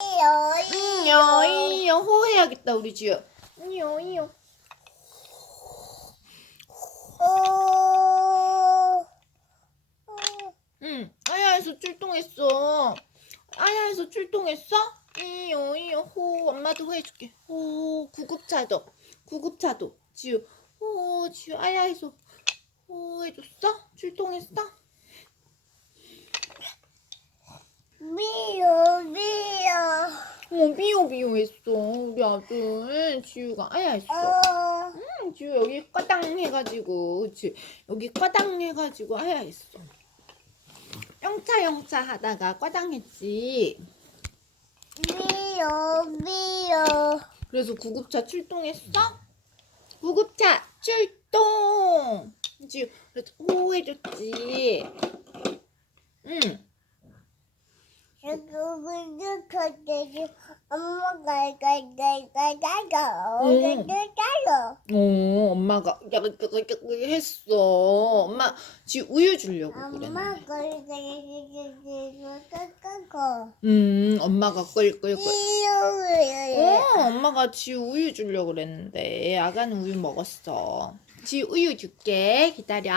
음, 여이요 호 해야겠다 우리 지우. 여이요. 응, 아야에서 출동했어. 아야에서 출동했어? 이요 이요 호 엄마도 해줄게. 호 구급차도 구급차도 지우 호 지우 아야에서 호 해줬어? 출동했어? 미요 미요 어 비오 비오 했어 우리 아들 지우가 아야 했어. 어 응, 지우 여기 까당 해가지고 그치 여기 까당 해가지고 아야 했어. 영차 영차 하다가 과당 했지. 미요 미요 그래서 구급차 출동했어? 구급차 출동! 이제 그래서 호 해줬지. 응. 누구도 그때지 엄마가 가가가가가 응. 어디도 따로 어, 엄마가 야그야그 했어. 엄마 지 우유 주려고 그랬는데. 엄마가 가가가가가가 음, 엄마가 끌끌끌. 미요 어, 엄마가 지 우유 주려고 그랬는데 아가는 우유 먹었어. 지 우유 줄게. 기다려.